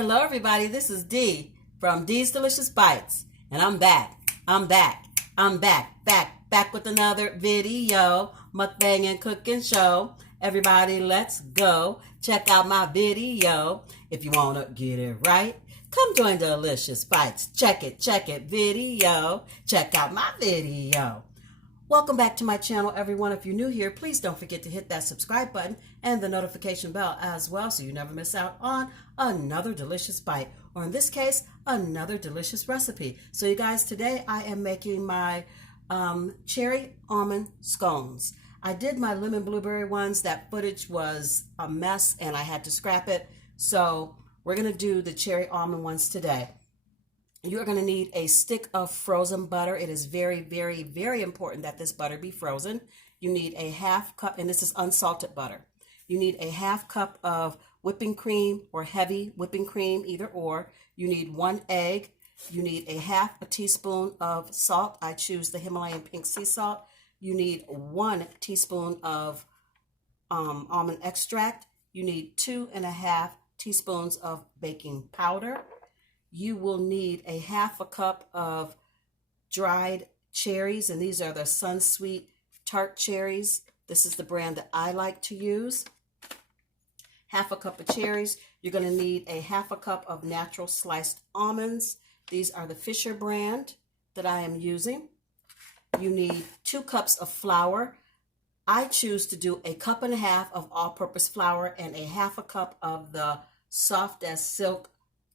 Hello, everybody. This is Dee from Dee's Delicious Bites, and I'm back. Back with another video, mukbang and cooking show. Everybody, let's go. Check out my video. If you want to get it right, come join Delicious Bites. Check it, video. Check out my video. Welcome back to my channel, everyone. If you're new here, please don't forget to hit that subscribe button and the notification bell as well so you never miss out on another delicious bite, or in this case, another delicious recipe. So you guys, today I am making my cherry almond scones. I did my lemon blueberry ones. That footage was a mess and I had to scrap it. So we're going to do the cherry almond ones today. You're going to need a stick of frozen butter. It is very, very, very important that this butter be frozen. You need a half cup, and this is unsalted butter. You need a half cup of whipping cream or heavy whipping cream, either or. You need 1 egg. You need a half a teaspoon of salt. I choose the Himalayan pink sea salt. You need 1 teaspoon of almond extract. You need 2.5 teaspoons of baking powder. You will need a half a cup of dried cherries, and these are the Sunsweet tart cherries. This is the brand that I like to use. Half a cup of cherries. You're going to need a half a cup of natural sliced almonds. These are the Fisher brand that I am using. You need 2 cups of flour. I choose to do 1.5 cups of all-purpose flour and a half a cup of the soft as silk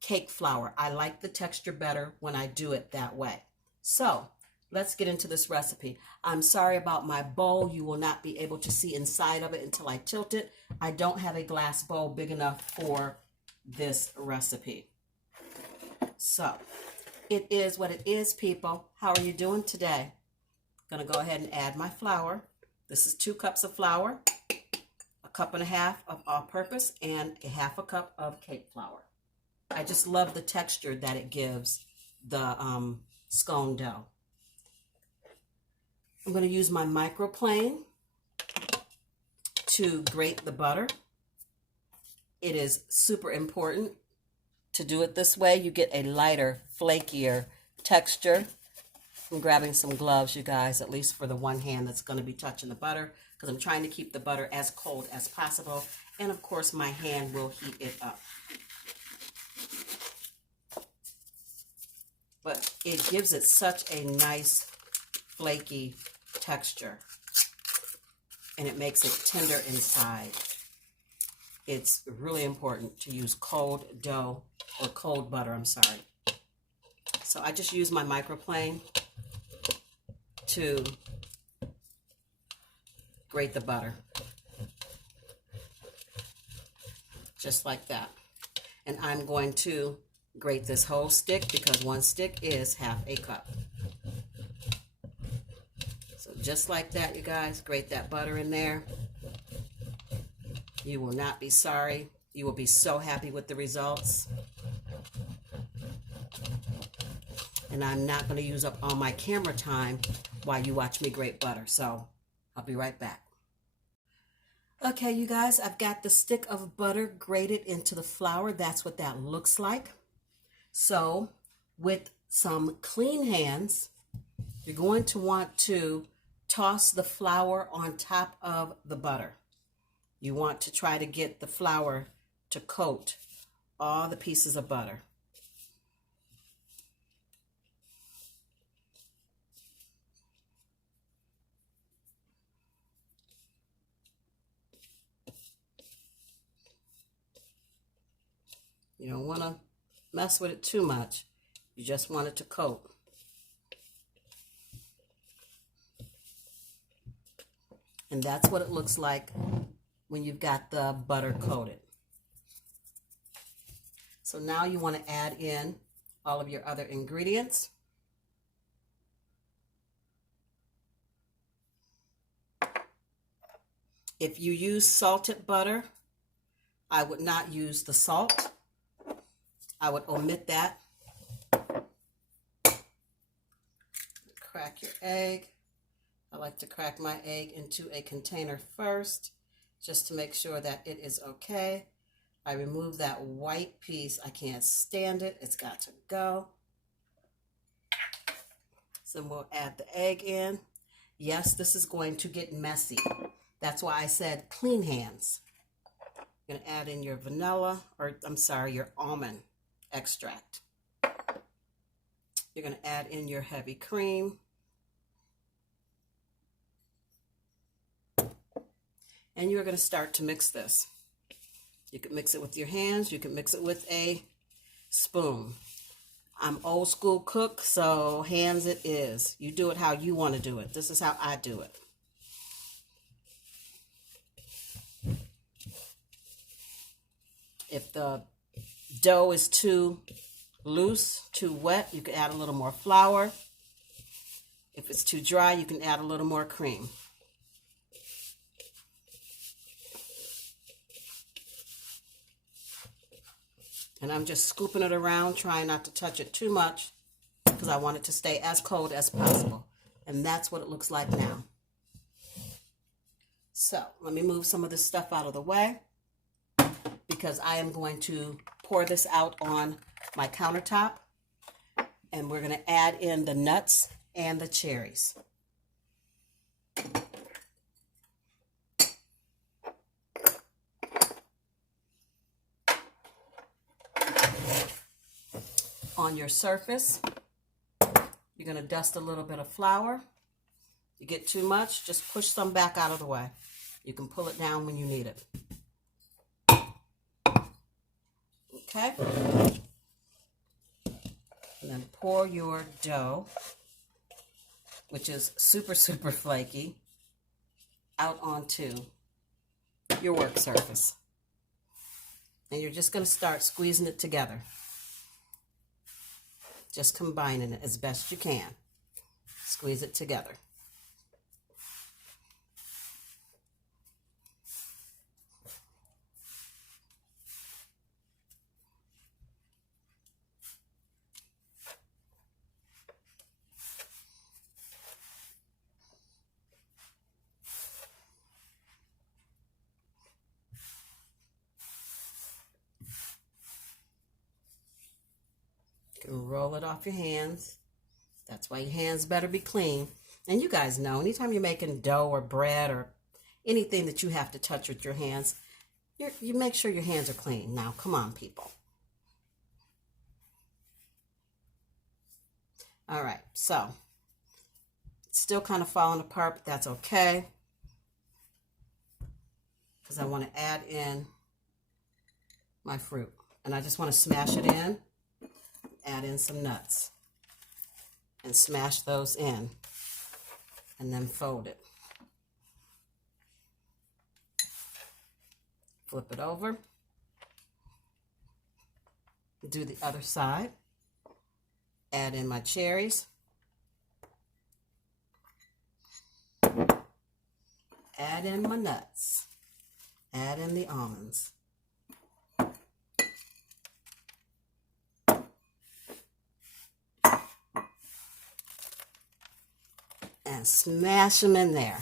cake flour. I like the texture better when I do it that way. So let's get into this recipe. I'm sorry about my bowl. You will not be able to see inside of it until I tilt it. I don't have a glass bowl big enough for this recipe. So it is what it is, people. How are you doing today? I'm going to go ahead and add my flour. This is 2 cups of flour, 1.5 cups of all-purpose, and a half a cup of cake flour. I just love the texture that it gives the scone dough. I'm going to use my microplane to grate the butter. It is super important to do it this way. You get a lighter, flakier texture. I'm grabbing some gloves, you guys, at least for the one hand that's going to be touching the butter, because I'm trying to keep the butter as cold as possible. And of course, my hand will heat it up. But it gives it such a nice flaky texture, and it makes it tender inside. It's really important to use cold dough, or cold butter, I'm sorry. So I just use my microplane to grate the butter. Just like that. And I'm going to grate this whole stick because 1 stick is half a cup. So just like that, you guys, grate that butter in there. You will not be sorry. You will be so happy with the results. And I'm not going to use up all my camera time while you watch me grate butter. So I'll be right back. Okay, you guys, I've got the stick of butter grated into the flour. That's what that looks like. So with some clean hands, you're going to want to toss the flour on top of the butter. You want to try to get the flour to coat all the pieces of butter. You don't want to mess with it too much. You just want it to coat. And that's what it looks like when you've got the butter coated. So now you want to add in all of your other ingredients. If you use salted butter, I would not use the salt. I would omit that. Crack your egg. I like to crack my egg into a container first, just to make sure that it is okay. I removed that white piece. I can't stand it. It's got to go. So we'll add the egg in. Yes, this is going to get messy. That's why I said clean hands. You're going to add in your vanilla, or I'm sorry, your almond extract. You're going to add in your heavy cream. And you're going to start to mix this. You can mix it with your hands. You can mix it with a spoon. I'm old school cook, so hands it is. You do it how you want to do it. This is how I do it. If the dough is too loose, too wet, you can add a little more flour. If it's too dry, you can add a little more cream. And I'm just scooping it around, trying not to touch it too much because I want it to stay as cold as possible. And that's what it looks like now. So let me move some of this stuff out of the way because I am going to pour this out on my countertop. And we're going to add in the nuts and the cherries. On your surface, you're going to dust a little bit of flour. You get too much, just push some back out of the way. You can pull it down when you need it. Okay? And then pour your dough, which is super, super flaky, out onto your work surface. And you're just going to start squeezing it together. Just combining it as best you can. Squeeze it together. You can roll it off your hands. That's why your hands better be clean. And you guys know, anytime you're making dough or bread or anything that you have to touch with your hands, you make sure your hands are clean. Now, come on, people. All right, so it's still kind of falling apart, but that's okay. Because I want to add in my fruit. And I just want to smash it in. Add in some nuts and smash those in and then fold it. Flip it over. Do the other side. Add in my cherries. Add in my nuts. Add in the almonds. And smash them in there.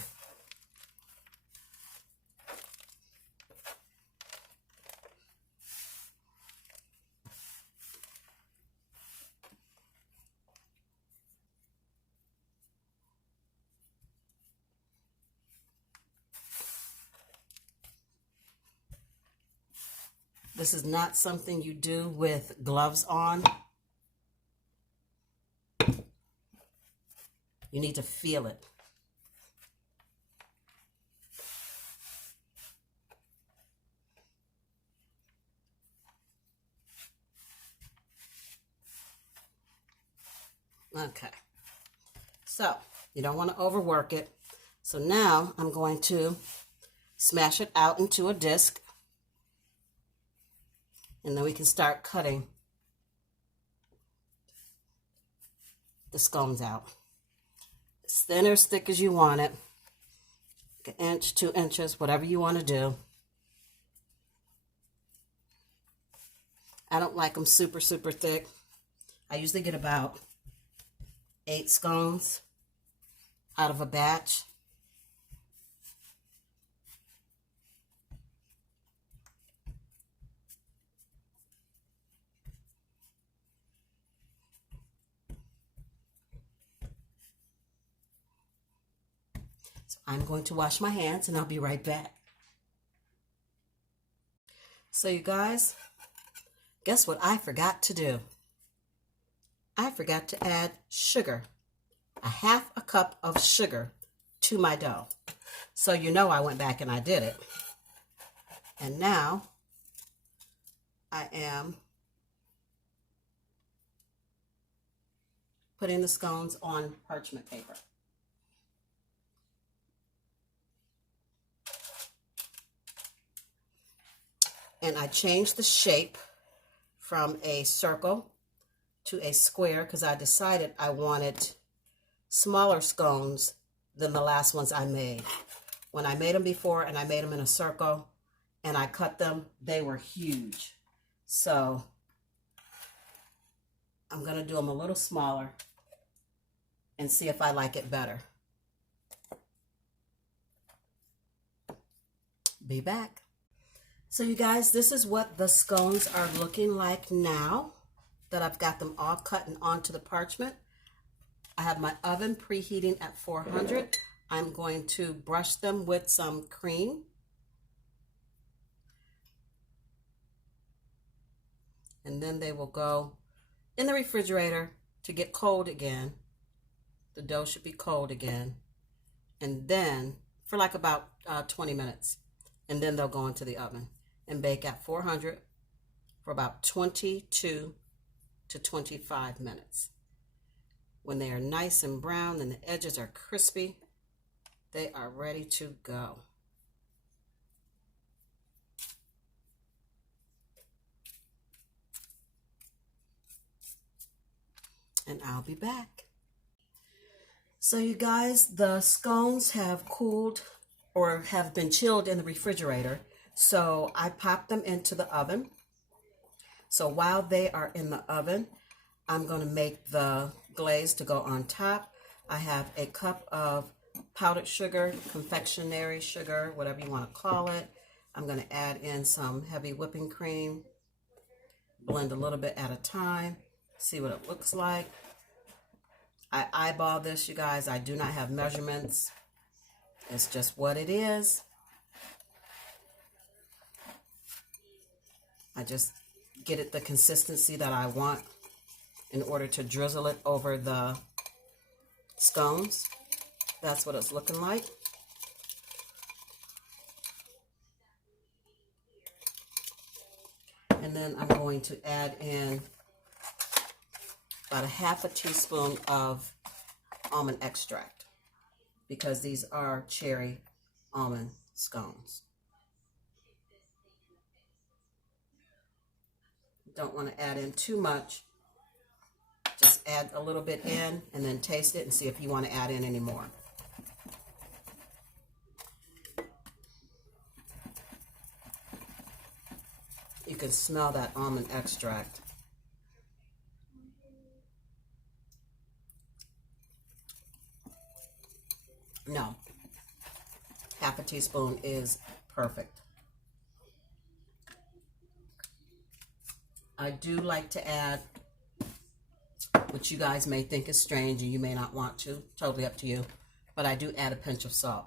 This is not something you do with gloves on. You need to feel it. Okay. So, you don't want to overwork it. So now I'm going to smash it out into a disc. And then we can start cutting the scones out. As thin or as thick as you want it. Like an inch, 2 inches, whatever you want to do. I don't like them super, super thick. I usually get about 8 scones out of a batch. I'm going to wash my hands and I'll be right back. So you guys, guess what I forgot to do? I forgot to add sugar, a half a cup of sugar to my dough. So you know I went back and I did it. And now I am putting the scones on parchment paper. And I changed the shape from a circle to a square because I decided I wanted smaller scones than the last ones I made. When I made them before and I made them in a circle and I cut them, they were huge. So I'm going to do them a little smaller and see if I like it better. Be back. So you guys, this is what the scones are looking like now that I've got them all cut and onto the parchment. I have my oven preheating at 400. I'm going to brush them with some cream. And then they will go in the refrigerator to get cold again. The dough should be cold again. And then for like about 20 minutes. And then they'll go into the oven and bake at 400 for about 22 to 25 minutes. When they are nice and brown and the edges are crispy, they are ready to go. And I'll be back. So you guys, the scones have cooled or have been chilled in the refrigerator. So I popped them into the oven. So while they are in the oven, I'm going to make the glaze to go on top. I have a cup of powdered sugar, confectionery sugar, whatever you want to call it. I'm going to add in some heavy whipping cream. Blend a little bit at a time. See what it looks like. I eyeball this, you guys. I do not have measurements. It's just what it is. I just get it the consistency that I want in order to drizzle it over the scones. That's what it's looking like. And then I'm going to add in about a half a teaspoon of almond extract because these are cherry almond scones. Don't want to add in too much. Just add a little bit in and then taste it and see if you want to add in any more. You can smell that almond extract. No, half a teaspoon is perfect. I do like to add, which you guys may think is strange and you may not want to, totally up to you, but I do add a pinch of salt.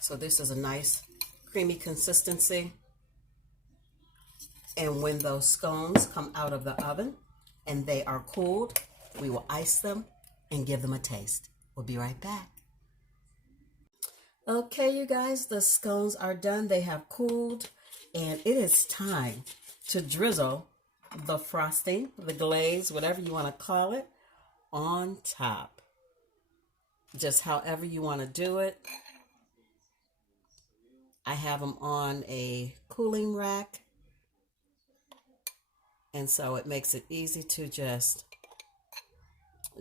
So this is a nice creamy consistency. And when those scones come out of the oven and they are cooled, we will ice them and give them a taste. We'll be right back. Okay, you guys, the scones are done. They have cooled, and it is time to drizzle the frosting, the glaze, whatever you want to call it, on top. Just however you want to do it. I have them on a cooling rack. And so it makes it easy to just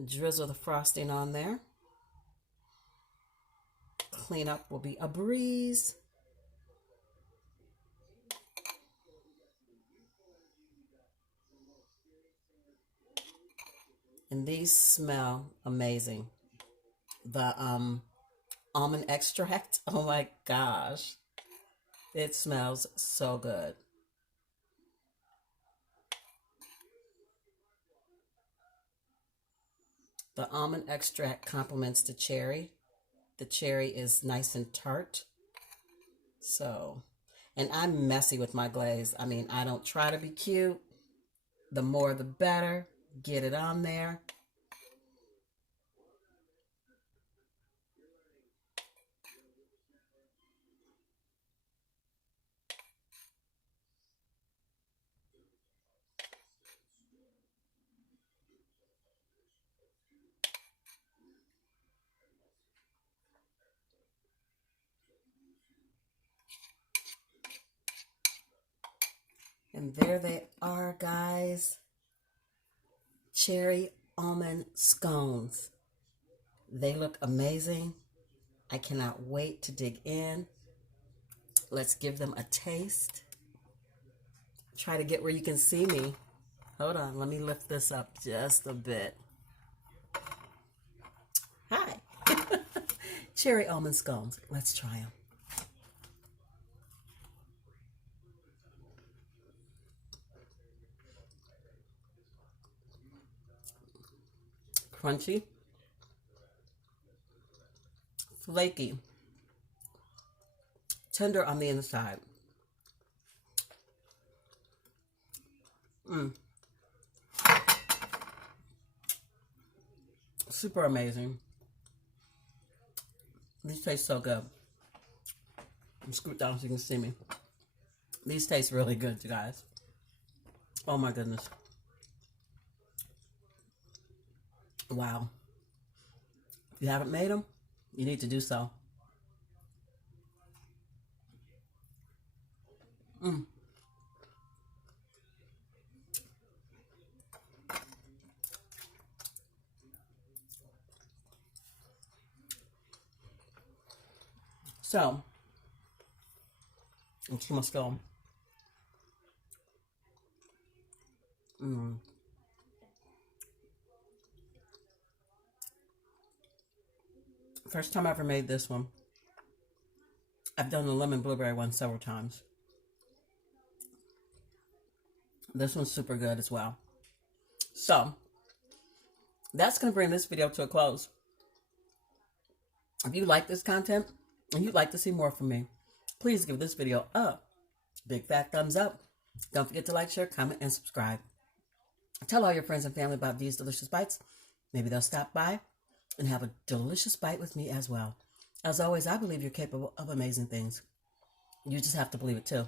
drizzle the frosting on there. Cleanup will be a breeze. And these smell amazing. The almond extract, oh my gosh. It smells so good. The almond extract complements the cherry. The cherry is nice and tart. So, and I'm messy with my glaze. I mean, I don't try to be cute. The more the better. Get it on there. And there they are, guys. Cherry almond scones. They look amazing. I cannot wait to dig in. Let's give them a taste. Try to get where you can see me. Hold on, let me lift this up just a bit. Hi. Cherry almond scones. Let's try them. Crunchy. Flaky. Tender on the inside. Super amazing. These taste so good. I'm scoot down so you can see me. These taste really good, you guys. Oh my goodness. Wow. If you haven't made them, you need to do so. So, let's must go. First time I ever made this one. I've done the lemon blueberry one several times. This one's super good as well. So, that's going to bring this video to a close. If you like this content and you'd like to see more from me, please give this video a big fat thumbs up. Don't forget to like, share, comment, and subscribe. Tell all your friends and family about these delicious bites. Maybe they'll stop by and have a delicious bite with me as well. As always, I believe you're capable of amazing things. You just have to believe it too.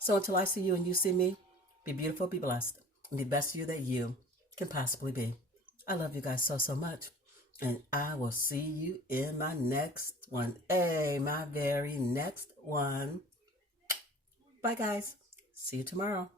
So until I see you and you see me, be beautiful, be blessed, and be the best you that you can possibly be. I love you guys so, so much. And I will see you in my next one. Hey, my very next one. Bye, guys. See you tomorrow.